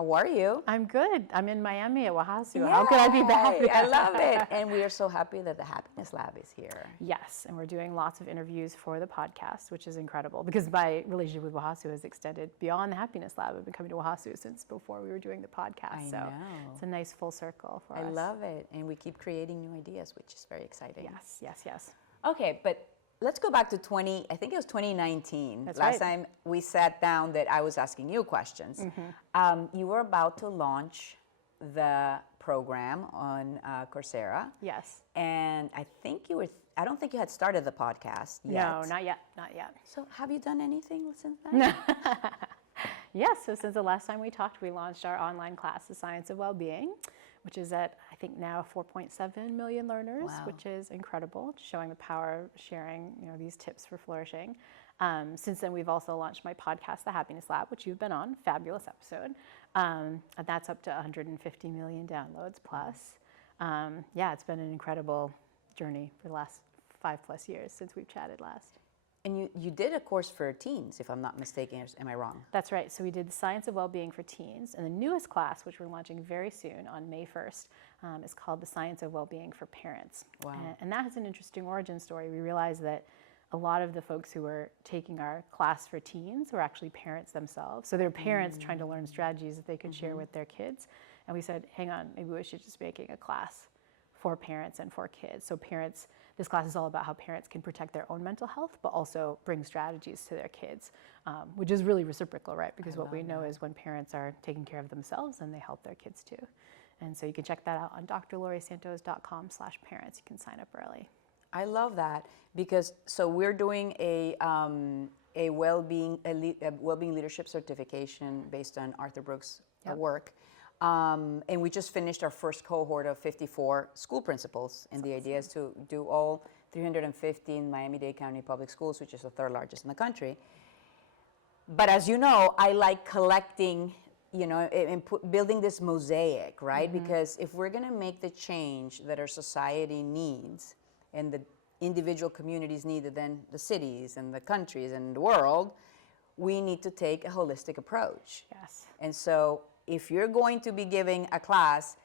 How are you? I'm good. I'm in Miami at WOHASU. How could I be happy? I love it. And we are so happy that the Happiness Lab is here. Yes, and we're doing lots of interviews for the podcast, which is incredible because my relationship with WOHASU has extended beyond the Happiness Lab. I've been coming to WOHASU since before we were doing the podcast. I so know. It's a nice full circle for us. I love it. And we keep creating new ideas, which is very exciting. Yes. Okay, but let's go back to I think it was 2019. That's Last right. time we sat down that I was asking you questions. You were about to launch the program on Coursera. Yes. And I don't think you had started the podcast yet. No, not yet. So have you done anything since then? Yes, so since the last time we talked, we launched our online class, The Science of Wellbeing, which is at, I think now 4.7 million learners, Wow. which is incredible, showing the power of sharing, these tips for flourishing. Since then, we've also launched my podcast, The Happiness Lab, which you've been on, fabulous episode. And that's up to 150 million downloads plus. It's been an incredible journey for the last 5+ years since we've chatted last. And you did a course for teens, if I'm not mistaken. Am I wrong? That's right. So we did the Science of Wellbeing for teens. And the newest class, which we're launching very soon on May 1st, is called the Science of Wellbeing for parents. Wow. And that has an interesting origin story. We realized that a lot of the folks who were taking our class for teens were actually parents themselves. So they're parents trying to learn strategies that they could share with their kids. And we said, hang on, maybe we should just making a class for parents and for kids. So parents, this class is all about how parents can protect their own mental health, but also bring strategies to their kids, which is really reciprocal, right? Because what we know is when parents are taking care of themselves, then they help their kids too. And so you can check that out on drlauriesantos.com/parents. You can sign up early. I love that because we're doing a well-being leadership certification based on Arthur Brooks' work. And we just finished our first cohort of 54 school principals. And the idea is to do all 350 in Miami-Dade County Public Schools, which is the third largest in the country. But as you know, I like collecting, and building this mosaic, right? Because if we're going to make the change that our society needs and the individual communities need, and then the cities and the countries and the world, we need to take a holistic approach. Yes. And so if you're going to be giving a class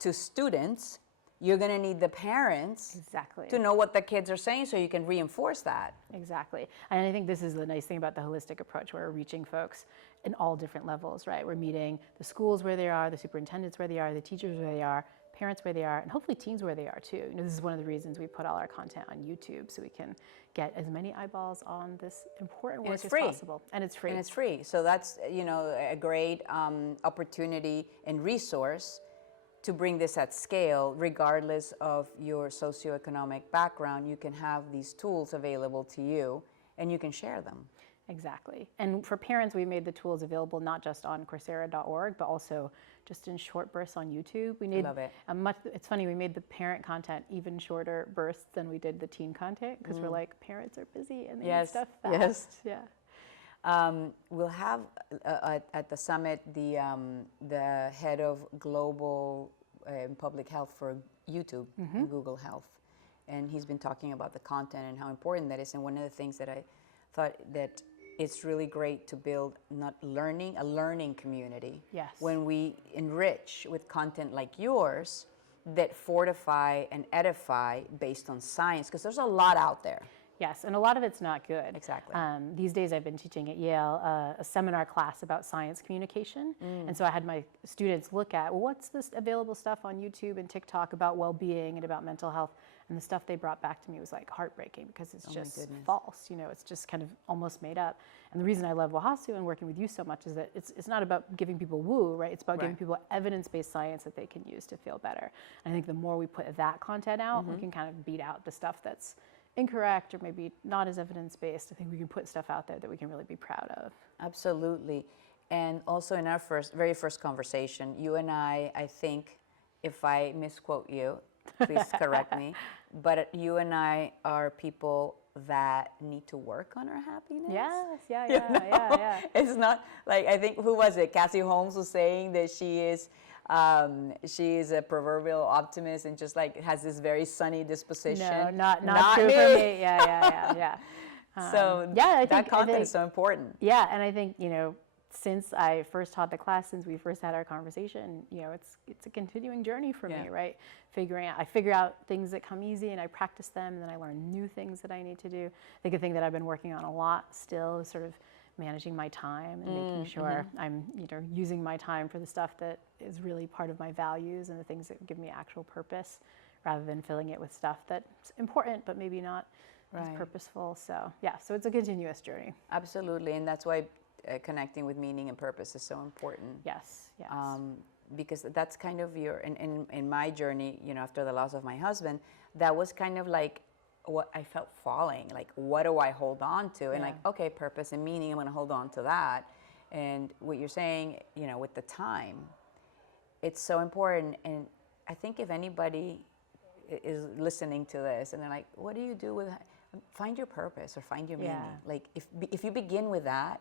to students, you're going to need the parents to know what the kids are saying so you can reinforce that. Exactly. And I think this is the nice thing about the holistic approach, where we're reaching folks in all different levels, right? We're meeting the schools where they are, the superintendents where they are, the teachers where they are, parents where they are, and hopefully teens where they are too. This is one of the reasons we put all our content on YouTube, so we can get as many eyeballs on this important work as possible. And it's free. And it's free. So that's a great opportunity and resource to bring this at scale, regardless of your socioeconomic background. You can have these tools available to you, and you can share them. Exactly. And for parents, we made the tools available not just on Coursera.org, but also just in short bursts on YouTube. Love it. It's funny, we made the parent content even shorter bursts than we did the teen content, because we're like, parents are busy and they need stuff fast. Yes. We'll have at the summit the head of global public health for YouTube and Google Health, and he's been talking about the content and how important that is. And one of the things that I thought that it's really great to build a learning community. Yes. When we enrich with content like yours that fortify and edify based on science, because there's a lot out there. Yes, and a lot of it's not good. Exactly. These days I've been teaching at Yale a seminar class about science communication. And so I had my students look at, what's this available stuff on YouTube and TikTok about well-being and about mental health? And the stuff they brought back to me was like heartbreaking, because it's just false. It's just kind of almost made up. And the reason I love WOHASU and working with you so much is that it's not about giving people woo, right? It's about giving people evidence-based science that they can use to feel better. And I think the more we put that content out, we can kind of beat out the stuff that's incorrect or maybe not as evidence-based. I think we can put stuff out there that we can really be proud of. Absolutely. And also in our very first conversation, you and I think, if I misquote you, please correct me, but you and I are people that need to work on our happiness. Yes, yeah. It's not like, I think, who was it? Cassie Holmes was saying that she is a proverbial optimist and just like has this very sunny disposition. No, not true for me. Yeah. So that content is so important. Yeah, and I think, since I first taught the class, since we first had our conversation, you know, it's a continuing journey for me, right? I figure out things that come easy and I practice them, and then I learn new things that I need to do. I think a thing that I've been working on a lot still is sort of managing my time and making sure I'm, you know, using my time for the stuff that is really part of my values and the things that give me actual purpose, rather than filling it with stuff that's important but maybe not as purposeful. So yeah, so it's a continuous journey. Absolutely, and that's why connecting with meaning and purpose is so important. Yes. Because that's kind of in my journey, you know, after the loss of my husband, that was kind of like what I felt falling, like, what do I hold on to? And like, okay, purpose and meaning, I'm going to hold on to that. And what you're saying, you know, with the time, it's so important. And I think if anybody is listening to this and they're like, what do you do with, find your purpose or find your meaning. Like if you begin with that,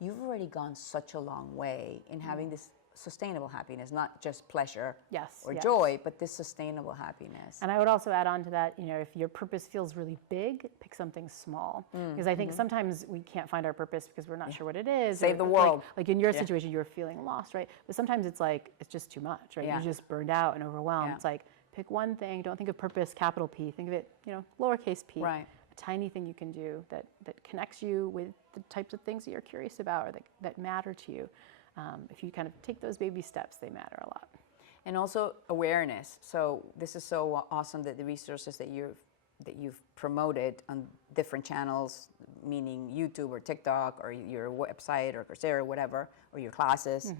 you've already gone such a long way in having this sustainable happiness, not just pleasure or joy, but this sustainable happiness. And I would also add on to that, you know, if your purpose feels really big, pick something small. Because I think sometimes we can't find our purpose because we're not sure what it is. Save the world. Like in your situation, you're feeling lost, right? But sometimes it's like, it's just too much, right? You're just burned out and overwhelmed. It's like, pick one thing. Don't think of purpose, capital P. Think of it, you know, lowercase p. A tiny thing you can do that connects you with the types of things that you're curious about or that matter to you. If you kind of take those baby steps, they matter a lot. And also awareness. So this is so awesome that the resources that you've promoted on different channels, meaning YouTube or TikTok or your website or Coursera or whatever, or your classes,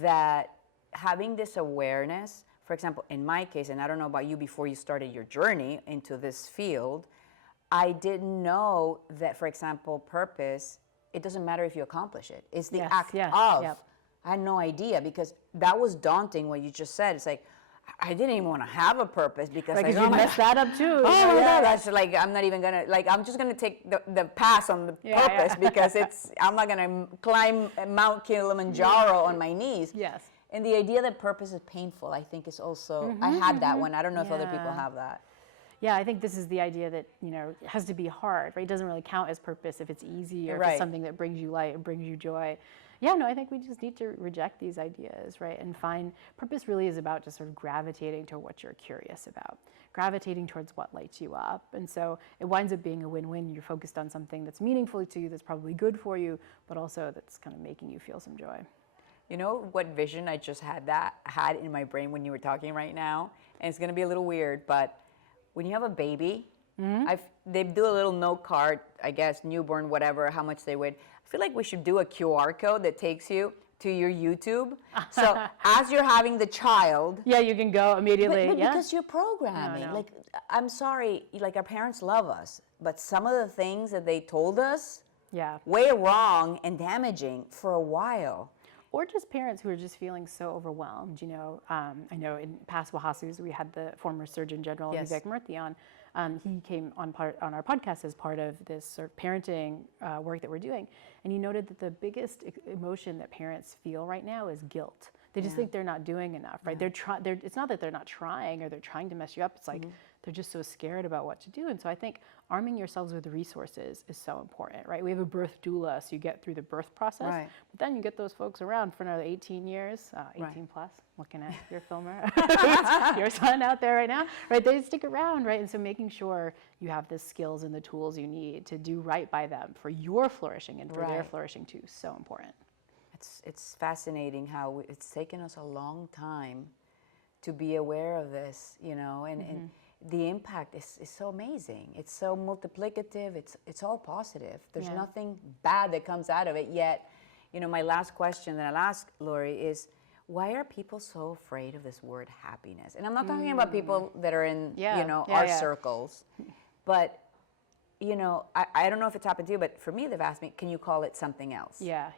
that having this awareness, for example, in my case, and I don't know about you before you started your journey into this field, I didn't know that, for example, purpose, it doesn't matter if you accomplish it. It's the act of. I had no idea, because that was daunting what you just said. It's like, I didn't even want to have a purpose because you messed that up too. Oh my God, that's like, I'm not even gonna, like, I'm just gonna take the pass on the purpose because I'm not gonna climb Mount Kilimanjaro on my knees. And the idea that purpose is painful, I think, is also, I had that one. I don't know if other people have that. Yeah, I think this is the idea that, you know, it has to be hard, right? It doesn't really count as purpose if it's easy or if it's something that brings you light and brings you joy. Yeah, no, I think we just need to reject these ideas, right? And find purpose really is about just sort of gravitating to what you're curious about, gravitating towards what lights you up. And so it winds up being a win-win. You're focused on something that's meaningful to you, that's probably good for you, but also that's kind of making you feel some joy. You know what vision I just had in my brain when you were talking right now? And it's going to be a little weird, but when you have a baby, they do a little note card, I guess, newborn, whatever, how much they weigh. I feel like we should do a QR code that takes you to your YouTube. So as you're having the child. Yeah, you can go immediately. But because you're programming. No. Like, I'm sorry, like, our parents love us, but some of the things that they told us, way wrong and damaging for a while. Or just parents who are just feeling so overwhelmed. You know, I know in past WOHASUs, we had the former Surgeon General, Vivek Murthy, on. He came on our podcast as part of this sort of parenting work that we're doing. And he noted that the biggest emotion that parents feel right now is guilt. They just think they're not doing enough, right? It's not that they're not trying or they're trying to mess you up. It's like they're just so scared about what to do. And so I think arming yourselves with resources is so important, right? We have a birth doula, so you get through the birth process. But then you get those folks around for another 18 years, 18 plus, looking at your filmer, your son out there right now, right? They stick around, right? And so making sure you have the skills and the tools you need to do right by them for your flourishing and for their flourishing too, so important. It's fascinating how it's taken us a long time to be aware of this, you know, and the impact is so amazing. It's so multiplicative. It's all positive. There's nothing bad that comes out of it yet. You know, my last question that I'll ask, Laurie, is why are people so afraid of this word happiness? And I'm not talking about people that are in, you know, our circles, but, you know, I don't know if it's happened to you, but for me, they've asked me, can you call it something else? Yeah.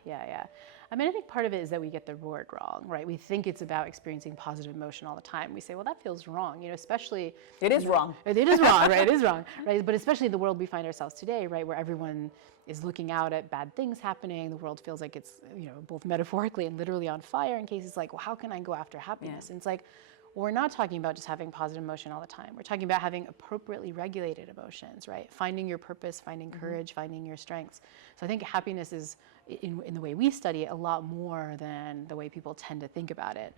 I mean, I think part of it is that we get the word wrong, right? We think it's about experiencing positive emotion all the time. We say, well, that feels wrong, you know, especially... It is wrong. It is wrong, right? It is wrong, right? But especially in the world we find ourselves today, right, where everyone is looking out at bad things happening. The world feels like it's, you know, both metaphorically and literally on fire in cases like, well, how can I go after happiness? And it's like, we're not talking about just having positive emotion all the time. We're talking about having appropriately regulated emotions, right? Finding your purpose, finding courage, finding your strengths. So I think happiness is, in the way we study it, a lot more than the way people tend to think about it.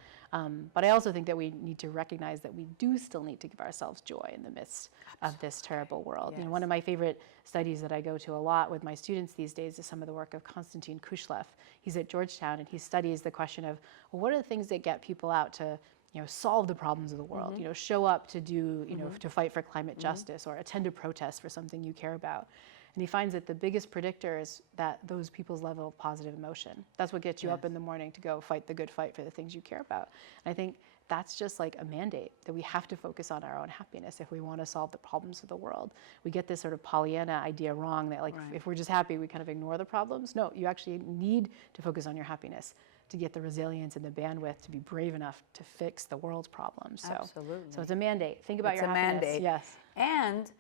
But I also think that we need to recognize that we do still need to give ourselves joy in the midst of this terrible world. Yes. One of my favorite studies that I go to a lot with my students these days is some of the work of Konstantin Kushlev. He's at Georgetown, and he studies the question of, well, what are the things that get people out to solve the problems of the world, show up to do, to fight for climate justice or attend a protest for something you care about. And he finds that the biggest predictor is that those people's level of positive emotion. That's what gets you up in the morning to go fight the good fight for the things you care about. And I think that's just like a mandate that we have to focus on our own happiness if we want to solve the problems of the world. We get this sort of Pollyanna idea wrong that if we're just happy, we kind of ignore the problems. No, you actually need to focus on your happiness to get the resilience and the bandwidth to be brave enough to fix the world's problems. Absolutely. So it's a mandate. Think about your happiness. It's a mandate. Yes. And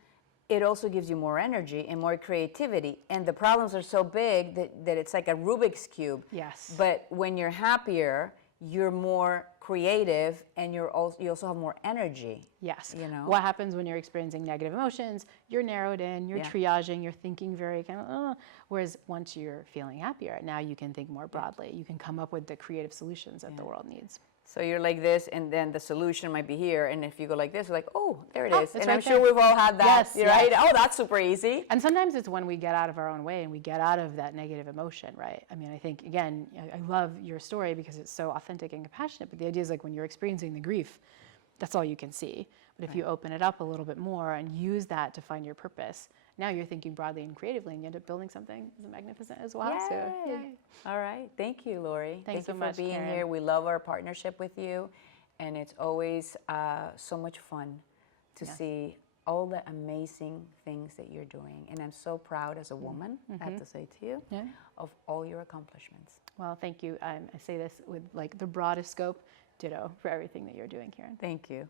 it also gives you more energy and more creativity. And the problems are so big that it's like a Rubik's Cube. Yes. But when you're happier, you're more creative, and you also have more energy. Yes. What happens when you're experiencing negative emotions? You're narrowed in, you're triaging, you're thinking very kind of, whereas once you're feeling happier, now you can think more broadly. You can come up with the creative solutions that the world needs. So you're like this, and then the solution might be here. And if you go like this, you're like, oh, there it is. And right I'm sure we've all had that, Yes, right? yes. Oh, that's super easy. And sometimes it's when we get out of our own way and we get out of that negative emotion, right? I mean, I think, again, I love your story because it's so authentic and compassionate, but the idea is like when you're experiencing the grief, that's all you can see. But if you open it up a little bit more and use that to find your purpose, now you're thinking broadly and creatively, and you end up building something as magnificent as WOHASU. Yay. All right. Thank you, Laurie. Thanks so Thank you much, for being Karen. here. We love our partnership with you. And it's always so much fun to see all the amazing things that you're doing. And I'm so proud as a woman, I have to say to you, of all your accomplishments. Well, thank you. I say this with like the broadest scope, ditto for everything that you're doing, Karen. Thank you.